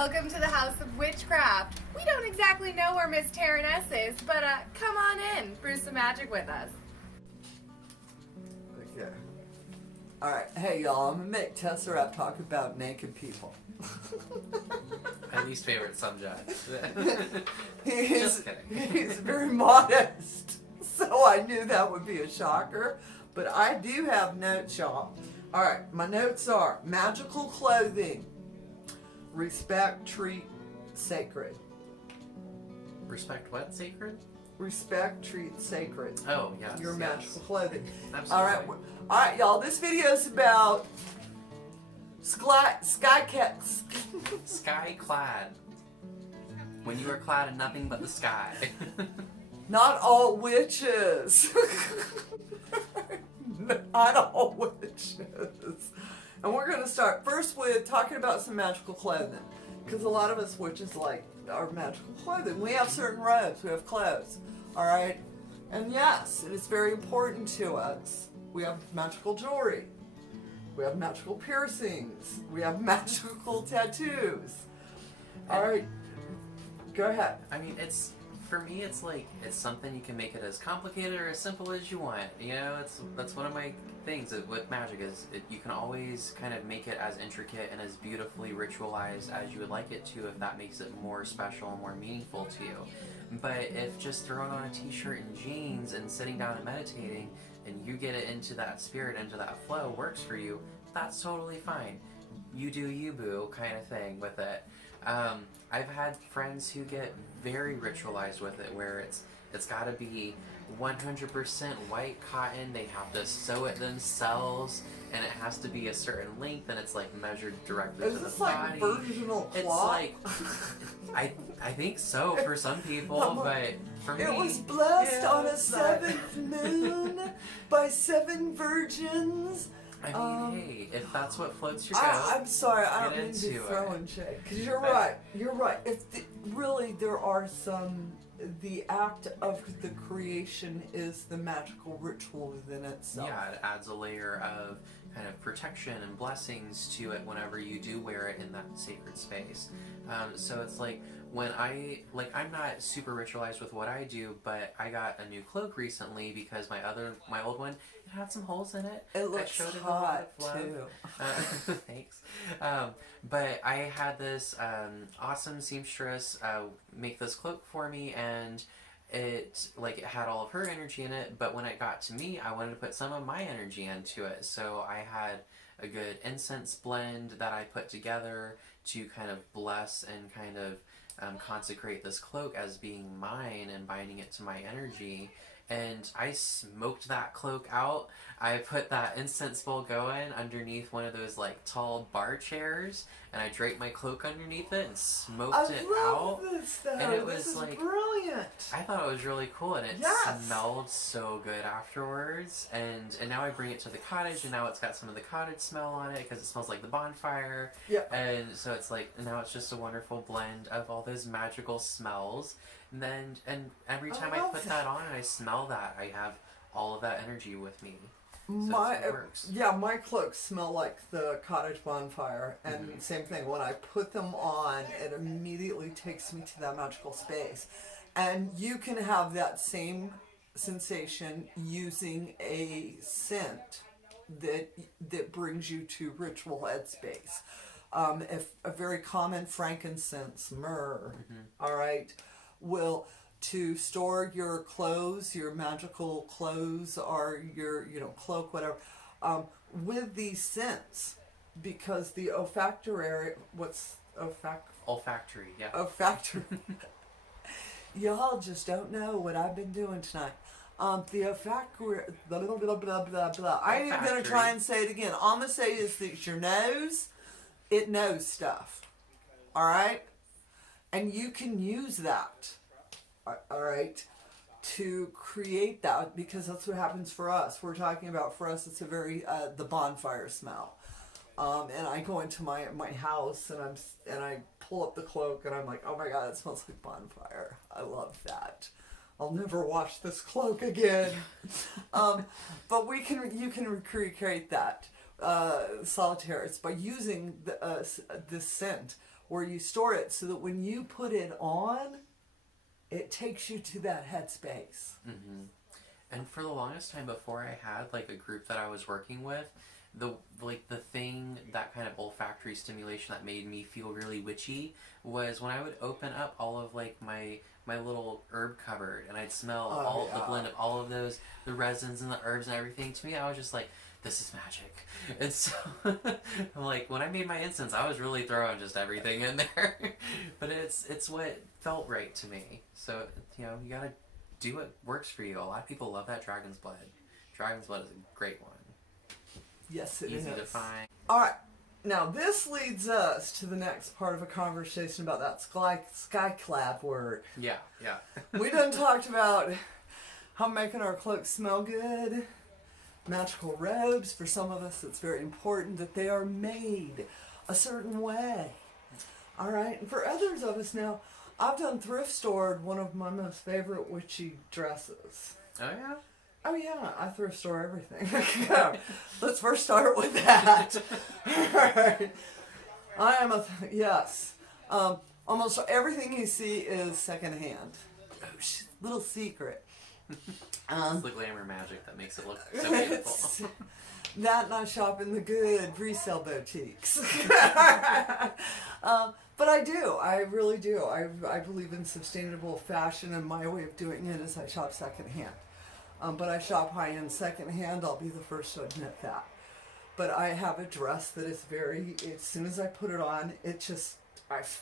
Welcome to the House of Witchcraft. We don't exactly know where Miss Taren S is, but come on in, brew some magic with us. Okay. Alright, hey y'all, I'm gonna make Teseraph talk about naked people. My least favorite subject. Just kidding. He's very modest, so I knew that would be a shocker. But I do have notes, y'all. Alright, my notes are magical clothing, respect, treat, sacred. Respect what? Sacred? Respect, treat, sacred. Oh, yes. Your magical clothing. Absolutely. Alright, y'all, this video is about Skyclad. Skyclad. When you are clad in nothing but the sky. Not all witches. Not all witches. And we're going to start first with talking about some magical clothing. Because a lot of us witches like our magical clothing. We have certain robes. We have clothes. Alright? And yes, it is very important to us. We have magical jewelry. We have magical piercings. We have magical tattoos. Alright. Go ahead. I mean, for me, it's something you can make it as complicated or as simple as you want. You know, that's one of my things with magic is you can always kind of make it as intricate and as beautifully ritualized as you would like it to, if that makes it more special and more meaningful to you. But if just throwing on a t-shirt and jeans and sitting down and meditating and you get it into that spirit, into that flow, works for you, that's totally fine. You do you, boo, kind of thing with it. I've had friends who get very ritualized with it, where it's got to be 100% white cotton. They have to sew it themselves, and it has to be a certain length, and it's like measured directly to the body. Is this like virginal cloth? It's like I think so for some people, but for me, it was blessed on a seventh moon by 7 virgins. I mean, hey, if that's what floats your boat, I'm sorry, I don't mean to be into throwing shade. Because you're right. If really there are some, the act of the creation is the magical ritual within itself. Yeah, it adds a layer of kind of protection and blessings to it whenever you do wear it in that sacred space. So it's like when I'm not super ritualized with what I do, but I got a new cloak recently because my old one, it had some holes in it. It looks hot too. Thanks. But I had this awesome seamstress make this cloak for me, and it had all of her energy in it, but when it got to me, I wanted to put some of my energy into it. So I had a good incense blend that I put together to kind of bless and kind of consecrate this cloak as being mine and binding it to my energy. And I smoked that cloak out. I put that incense bowl going underneath one of those tall bar chairs, and I draped my cloak underneath it and smoked it out. This, though. And it this was is brilliant. I thought it was really cool, and it Yes. smelled so good afterwards. And now I bring it to the cottage, and now it's got some of the cottage smell on it because it smells like the bonfire. Yep. And so it's now it's just a wonderful blend of all those magical smells. And every time I put that on and I smell that, I have all of that energy with me. So it works. Yeah, my cloaks smell like the cottage bonfire, and same thing. When I put them on, it immediately takes me to that magical space. And you can have that same sensation using a scent that brings you to ritual headspace. If a very common frankincense, myrrh, all right, will to store your clothes, your magical clothes, or your cloak, whatever, with these scents, because the olfactory, Olfactory, yeah. olfactory. Y'all just don't know what I've been doing tonight. The olfactory, blah, blah, blah, blah, blah, blah. I ain't even gonna try and say it again. All I'm gonna say is that your nose, it knows stuff. All right, and you can use that. All right, to create that, because that's what happens for us. We're talking about, for us, it's a very the bonfire smell. And I go into my house and I pull up the cloak and I'm like, oh my god, it smells like bonfire. I love that. I'll never wash this cloak again. But you can recreate that solitaire. It's by using this scent or you store it so that when you put it on, it takes you to that headspace. Mm-hmm. And for the longest time before I had like a group that I was working with, the thing, that kind of olfactory stimulation that made me feel really witchy was when I would open up all of like my little herb cupboard and I'd smell the blend of all of those, the resins and the herbs and everything. To me, I was just like, this is magic. And so I'm like, when I made my incense, I was really throwing just everything in there. But it's what felt right to me. So, you know, you gotta do what works for you. A lot of people love that dragon's blood. Dragon's blood is a great one. Yes, it is. Easy to find. All right. Now, this leads us to the next part of a conversation about that Skyclad word. Yeah. We done talked about how making our cloaks smell good, magical robes. For some of us, it's very important that they are made a certain way. All right? And for others of us now, I've done thrift stored one of my most favorite witchy dresses. Oh, yeah? Oh yeah, I thrift store everything. Let's first start with that. Alright. I am yes. Almost everything you see is secondhand. Oh, little secret. It's the glamour magic that makes it look so beautiful. That and I shop in the good resale boutiques. But I do. I really do. I believe in sustainable fashion, and my way of doing it is I shop secondhand. But I shop high-end secondhand. I'll be the first to admit that. But I have a dress that is very, as soon as I put it on, it just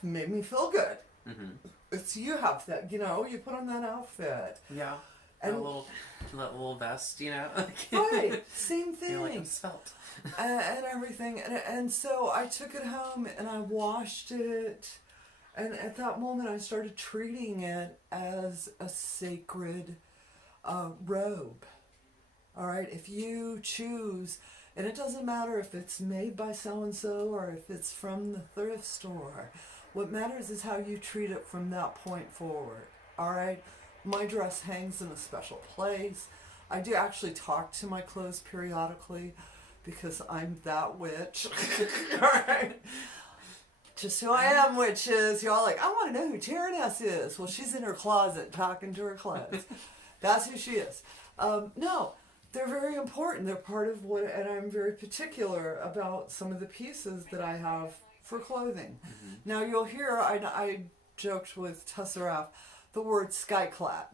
made me feel good. Mm-hmm. It's, you have that, you know, you put on that outfit. Yeah. And that little vest, you know. Right. Same thing. You're like, I'm svelte. And everything. And so I took it home and I washed it. And at that moment I started treating it as a sacred robe. All right, if you choose, and it doesn't matter if it's made by so-and-so or if it's from the thrift store, what matters is how you treat it from that point forward. All right, my dress hangs in a special place. I do actually talk to my clothes periodically because I'm that witch. All right, just who I am, witches. Y'all like, I want to know who Taren S is. Well, she's in her closet talking to her clothes. That's who she is. No, they're very important. They're part of what, and I'm very particular about some of the pieces that I have for clothing. Mm-hmm. Now you'll hear, I joked with Teseraph, the word Skyclad.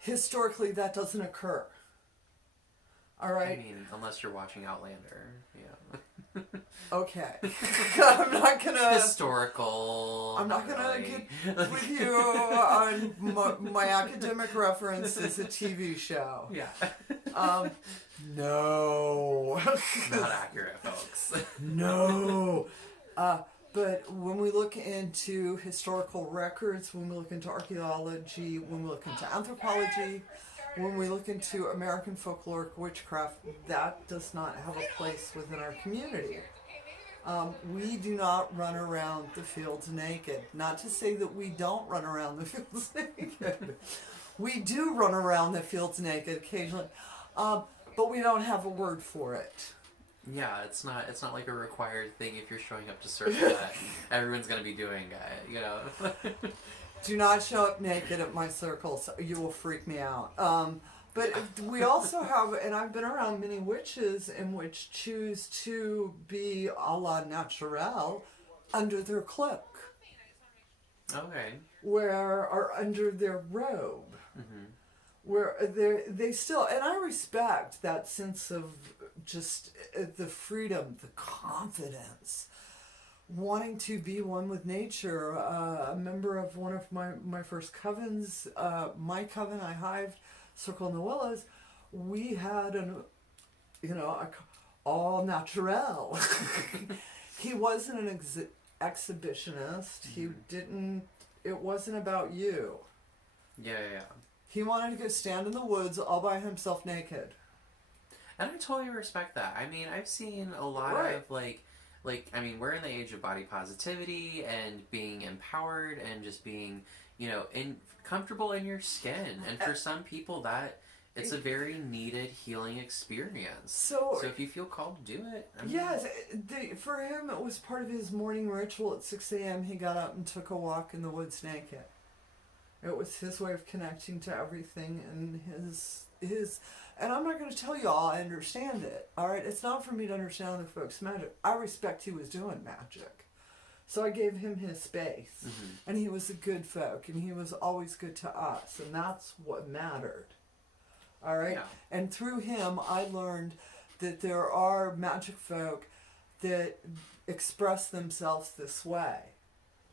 Historically, that doesn't occur. All right? I mean, unless you're watching Outlander, yeah. Okay. I'm not gonna... Historical. I'm not gonna get with you on my academic reference is a TV show. Yeah. No. Not accurate, folks. No. But when we look into historical records, when we look into archaeology, when we look into anthropology, when we look into American folkloric witchcraft, that does not have a place within our community. We do not run around the fields naked. Not to say that we don't run around the fields naked. We do run around the fields naked occasionally, but we don't have a word for it. Yeah, it's not like a required thing if you're showing up to serve that everyone's gonna be doing it, you know. Do not show up naked at my circles. You will freak me out. But we also have, and I've been around many witches in which choose to be a la naturel under their cloak. Okay. Or under their robe. Mm-hmm. Where they still, and I respect that sense of just the freedom, the confidence, wanting to be one with nature. A member of one of my first covens, my coven, I hived, Circle in the Willows, we had all naturel. He wasn't an exhibitionist. He didn't, it wasn't about you. Yeah. He wanted to go stand in the woods all by himself naked. And I totally respect that. I mean, I've seen a lot of I mean, we're in the age of body positivity and being empowered and just being, comfortable in your skin. And for some people that it's a very needed healing experience. So if you feel called to do it, I mean, yes, for him it was part of his morning ritual. At 6 a.m. he got up and took a walk in the woods naked. It was his way of connecting to everything, and his. And I'm not going to tell you all I understand it. All right, it's not for me to understand other folks' magic. I respect he was doing magic, so I gave him his space, and he was a good folk, and he was always good to us, and that's what mattered. All right, and through him, I learned that there are magic folk that express themselves this way.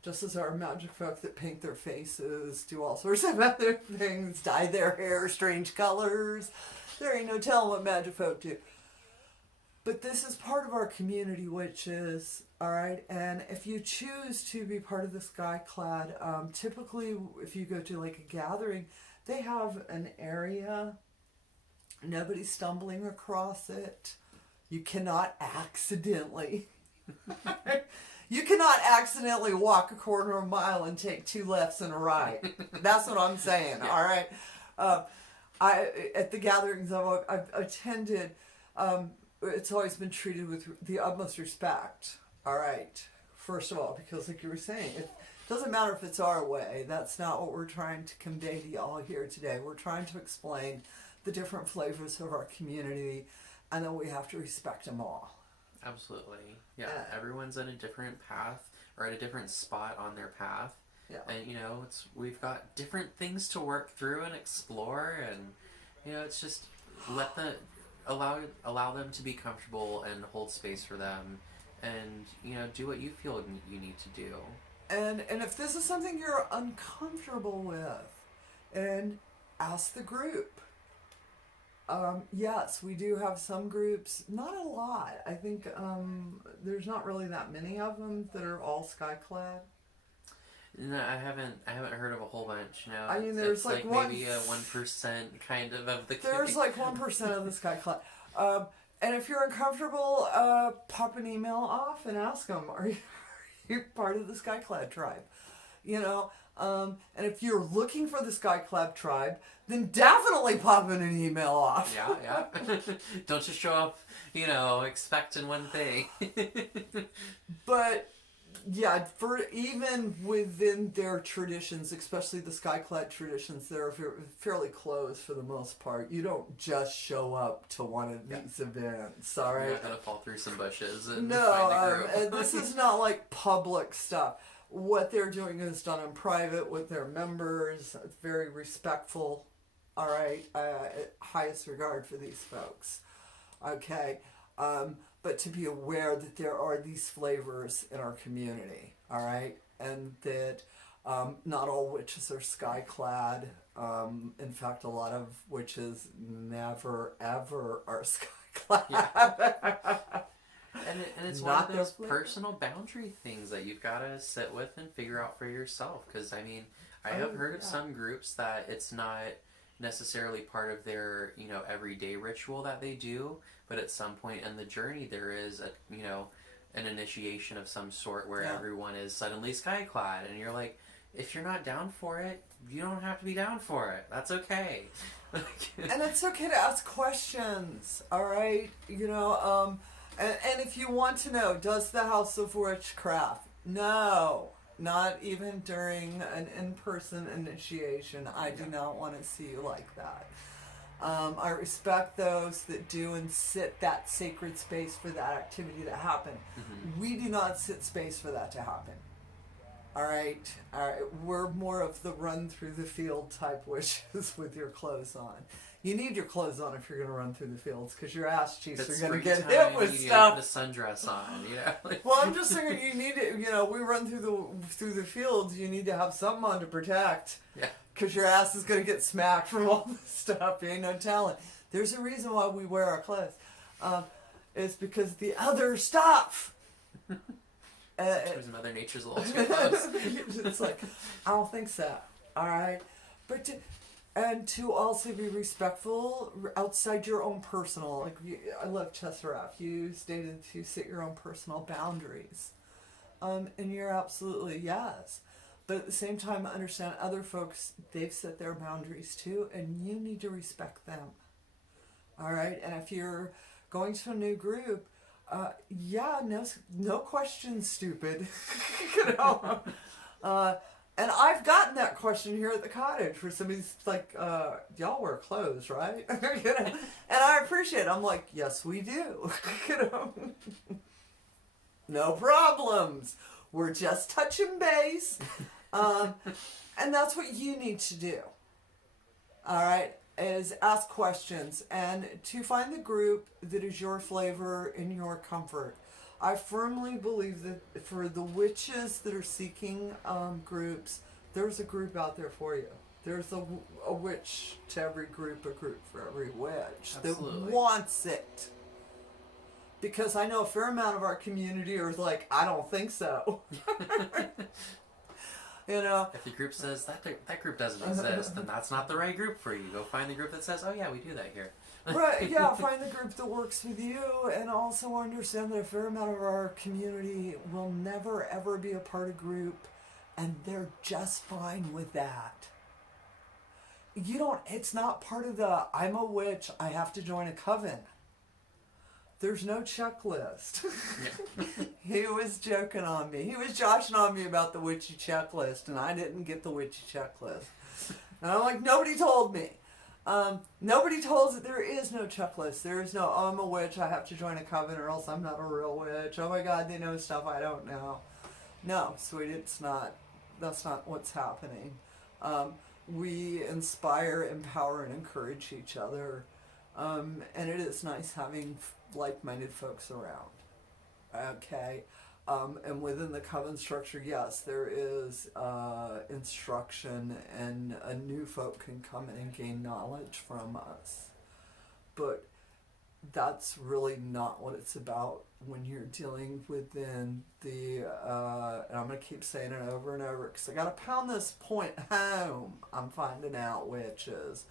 Just as there are magic folk that paint their faces, do all sorts of other things, dye their hair strange colors. There ain't no telling what magic folk do. But this is part of our community, witches, all right? And if you choose to be part of the Skyclad, typically if you go to like a gathering, they have an area. Nobody's stumbling across it. You cannot accidentally... You cannot accidentally walk a quarter of a mile and take 2 lefts and a right. That's what I'm saying, all right? At the gatherings I've attended, it's always been treated with the utmost respect, all right? First of all, because like you were saying, it doesn't matter if it's our way. That's not what we're trying to convey to y'all here today. We're trying to explain the different flavors of our community, and that we have to respect them all. Absolutely. Yeah, everyone's in a different path or at a different spot on their path. Yeah. And we've got different things to work through and explore, and it's just allow them to be comfortable and hold space for them, and do what you feel you need to do. And if this is something you're uncomfortable with, and ask the group. Yes, we do have some groups, not a lot. I think there's not really that many of them that are all Skyclad. No, I haven't heard of a whole bunch. No, I mean, there's like maybe a 1% kind of the. There's like 1% of the Skyclad. And if you're uncomfortable, pop an email off and ask them, are you part of the Skyclad tribe? And if you're looking for the Skyclad tribe, then definitely pop in an email off. Yeah. Don't just show up, expecting one thing. But yeah, for even within their traditions, especially the Skyclad traditions, they're fairly closed for the most part. You don't just show up to one of these events, all right? You're not gonna fall through some bushes and find a group. And this is not like public stuff. What they're doing is done in private with their members. It's very respectful. All right, highest regard for these folks. Okay, but to be aware that there are these flavors in our community. All right, and that not all witches are Skyclad. In fact, a lot of witches never ever are Skyclad. Yeah. And it's one of those personal boundary things that you've got to sit with and figure out for yourself. Because, I mean, I have heard of some groups that it's not necessarily part of their, everyday ritual that they do. But at some point in the journey, there is, an initiation of some sort where everyone is suddenly Skyclad. And you're like, if you're not down for it, you don't have to be down for it. That's okay. And it's okay to ask questions, all right? And if you want to know, does the House of Witchcraft? No, not even during an in-person initiation. I do not want to see you like that. I respect those that do and sit that sacred space for that activity to happen. Mm-hmm. We do not sit space for that to happen. All right, we're more of the run through the field type witches with your clothes on. You need your clothes on if you're going to run through the fields, because your ass cheeks are going to get hit with stuff. The sundress on, Well, I'm just saying you need it. We run through the fields. You need to have something on to protect. Yeah. Because your ass is going to get smacked from all this stuff. You ain't no telling. There's a reason why we wear our clothes. It's because the other stuff. Because Mother Nature's a little too close. It's like, I don't think so. All right, but to also be respectful outside your own personal. I love Teseraph. You stated to set your own personal boundaries, and you're absolutely yes. But at the same time, understand other folks, they've set their boundaries too, and you need to respect them. All right? And if you're going to a new group, no questions, stupid. You know? And I've gotten that question here at the cottage where somebody's like, y'all wear clothes, right? You know? And I appreciate it. I'm like, yes, we do. You know? No problems. We're just touching base. And that's what you need to do. All right? Is ask questions and to find the group that is your flavor and your comfort. I firmly believe that for the witches that are seeking groups, there's a group out there for you. There's a witch to every group, a group for every witch. Absolutely. That wants it. Because I know a fair amount of our community are like, I don't think so. You know, if the group says that group doesn't exist, then that's not the right group for you. Go find the group that says, oh yeah, we do that here. Right, yeah, find the group that works with you, and also understand that a fair amount of our community will never ever be a part of group, and they're just fine with that. It's not part of the, I'm a witch, I have to join a coven. There's no checklist. Yeah. He was joking on me. He was joshing on me about the witchy checklist, and I didn't get the witchy checklist. And I'm like, nobody told me. Nobody told that there is no checklist. There is no, oh, I'm a witch, I have to join a coven or else I'm not a real witch. Oh my God, they know stuff I don't know. No, sweetie, that's not what's happening. We inspire, empower, and encourage each other. And it is nice having like-minded folks around. Okay. And within the coven structure, yes, there is instruction, and a new folk can come in and gain knowledge from us. But that's really not what it's about when you're dealing within the, and I'm going to keep saying it over and over because I got to pound this point home. I'm finding out witches.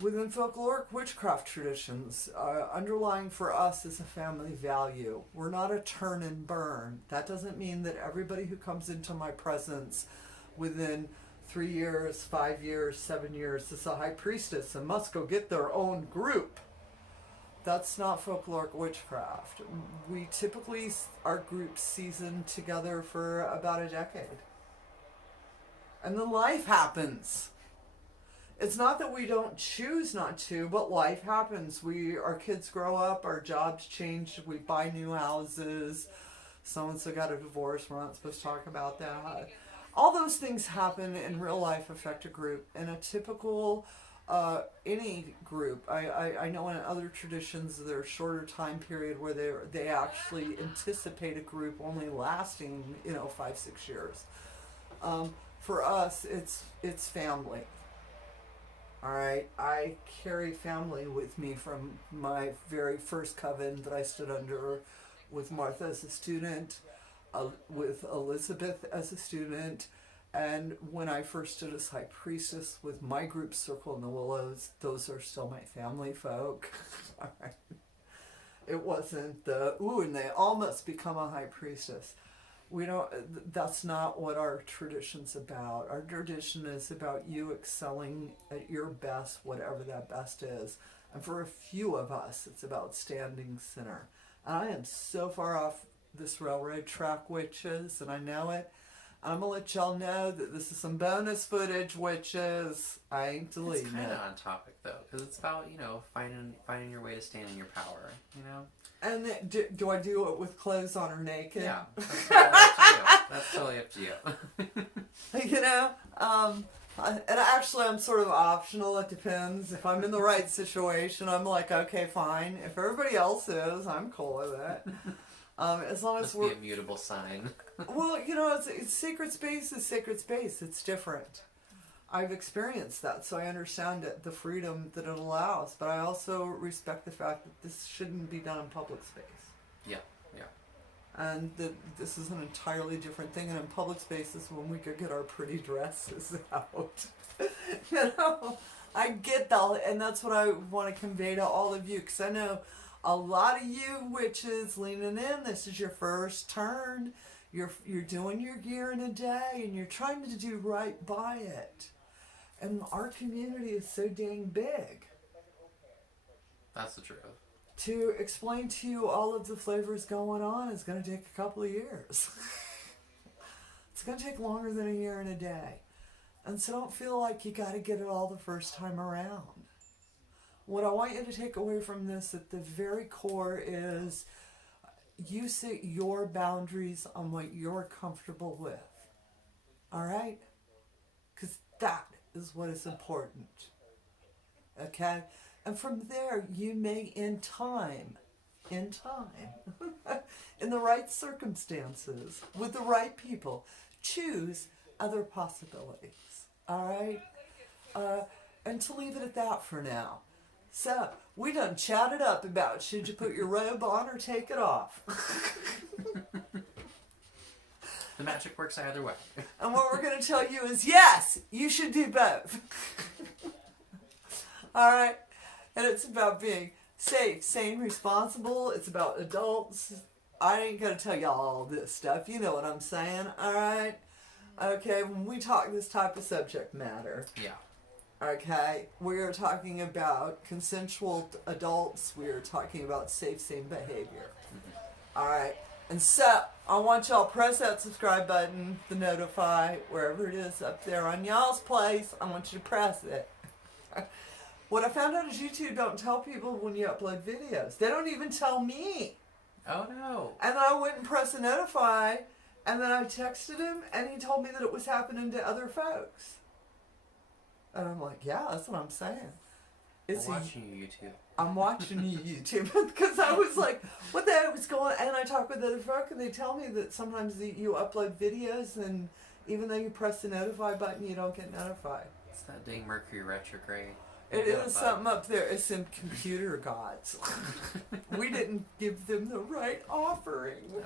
Within folkloric witchcraft traditions, underlying for us is a family value. We're not a turn and burn. That doesn't mean that everybody who comes into my presence within 3 years, 5 years, 7 years is a high priestess and must go get their own group. That's not folkloric witchcraft. We typically, our groups season together for about a decade. And then life happens. It's not that we don't choose not to, but life happens. Our kids grow up, our jobs change, we buy new houses, so-and-so got a divorce, we're not supposed to talk about that. All those things happen in real life, affect a group. In a typical, any group, I know in other traditions there's a shorter time period where they actually anticipate a group only lasting, 5-6 years. For us, it's family. All right, I carry family with me from my very first coven that I stood under with Martha as a student, with Elizabeth as a student, and when I first stood as high priestess with my group Circle in the Willows. Those are still my family folk. All right. It wasn't and they all must become a high priestess. That's not what our tradition's about. Our tradition is about you excelling at your best, whatever that best is. And for a few of us, it's about standing center. And I am so far off this railroad track, witches, and I know it. I'm going to let y'all know that this is some bonus footage, witches. I ain't deleting it. It's kind of on topic, though, because it's about, finding your way to stand in your power, And do I do it with clothes on or naked? Yeah, that's totally up to you. And actually I'm sort of optional, it depends. If I'm in the right situation, I'm like, okay, fine. If everybody else is, I'm cool with it. As long as we're... Must be a mutable sign. Well, it's sacred space is sacred space. It's different. I've experienced that, so I understand it, the freedom that it allows. But I also respect the fact that this shouldn't be done in public space. Yeah. And that this is an entirely different thing. And in public spaces, when we could get our pretty dresses out. I get that. And that's what I want to convey to all of you. Because I know a lot of you witches leaning in, this is your first turn. You're doing your year in a day, and you're trying to do right by it. And our community is so dang big. That's the truth. To explain to you all of the flavors going on is going to take a couple of years. It's going to take longer than a year and a day. And so don't feel like you got to get it all the first time around. What I want you to take away from this at the very core is you set your boundaries on what you're comfortable with. All right? Because that is what is important. Okay? And from there, you may, in time, in the right circumstances, with the right people, choose other possibilities. All right? And to leave it at that for now. So, we done chatted up about should you put your robe on or take it off. The magic works either way. And what we're going to tell you is, yes, you should do both. All right? And it's about being safe, sane, responsible. It's about adults. I ain't going to tell y'all all this stuff. You know what I'm saying, all right? Okay, when we talk this type of subject matter. Yeah. Okay, we are talking about consensual adults. We are talking about safe, sane behavior. Mm-hmm. All right. And so, I want y'all to press that subscribe button, the notify, wherever it is up there on y'all's place. I want you to press it. What I found out is YouTube don't tell people when you upload videos. They don't even tell me. Oh, no. And then I went and pressed the notify, and then I texted him, and he told me that it was happening to other folks. And I'm like, yeah, that's what I'm saying. I'm watching you, YouTube. I'm watching you, YouTube. Because I was like, what the heck was going on? And I talk with other folk, and they tell me that sometimes you upload videos, and even though you press the notify button, you don't get notified. It's that dang Mercury retrograde. It is something up there. It's some computer gods. We didn't give them the right offering. No.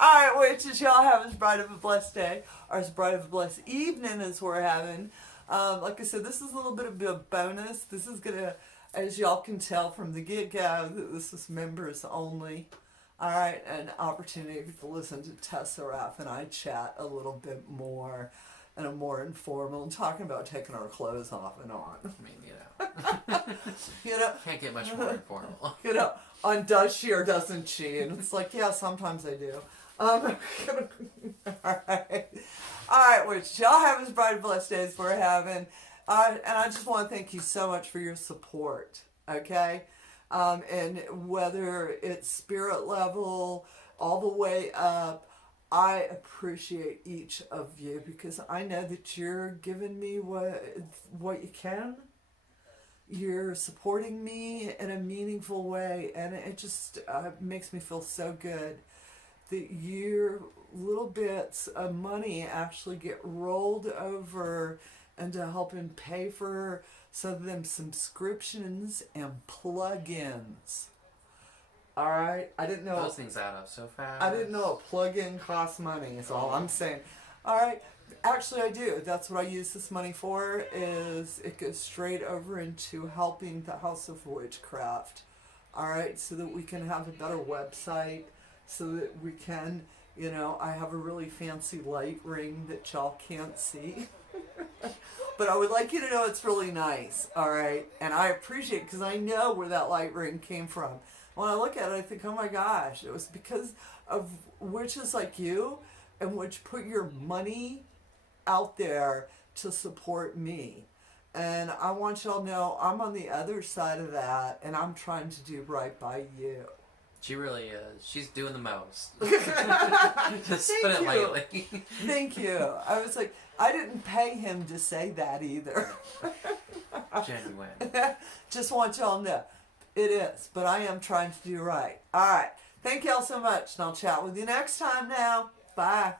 All right, witches, y'all have as bright of a blessed day, or as bright of a blessed evening as we're having. Like I said, this is a little bit of a bonus. This is going to, as y'all can tell from the get-go, that this is members only. All right, an opportunity to listen to Teseraph and I chat a little bit more and a more informal, and talking about taking our clothes off and on. I mean, You know, can't get much more informal. You know, on does she or doesn't she? And it's like, yeah, sometimes I do. All right, which y'all have as bright and blessed days we're having. And I just want to thank you so much for your support, okay? And whether it's spirit level, all the way up, I appreciate each of you because I know that you're giving me what you can. You're supporting me in a meaningful way, and it just makes me feel so good that your little bits of money actually get rolled over into helping pay for some of them subscriptions and plugins. All right, I didn't know those things add up so fast. I didn't know a plug-in costs money. Is all I'm saying. All right, actually I do. That's what I use this money for. Is it goes straight over into helping the House of Witchcraft. All right, so that we can have a better website, so that we can, you know, I have a really fancy light ring that y'all can't see. But I would like you to know it's really nice. All right, and I appreciate it because I know where that light ring came from. When I look at it, I think, oh my gosh, it was because of witches like you and which put your money out there to support me. And I want y'all to know I'm on the other side of that, and I'm trying to do right by you. She really is. She's doing the most. Just put it lightly. Thank you. I was like, I didn't pay him to say that either. Genuine. Just want y'all to know. It is, but I am trying to do right. All right. Thank y'all so much, and I'll chat with you next time now. Bye.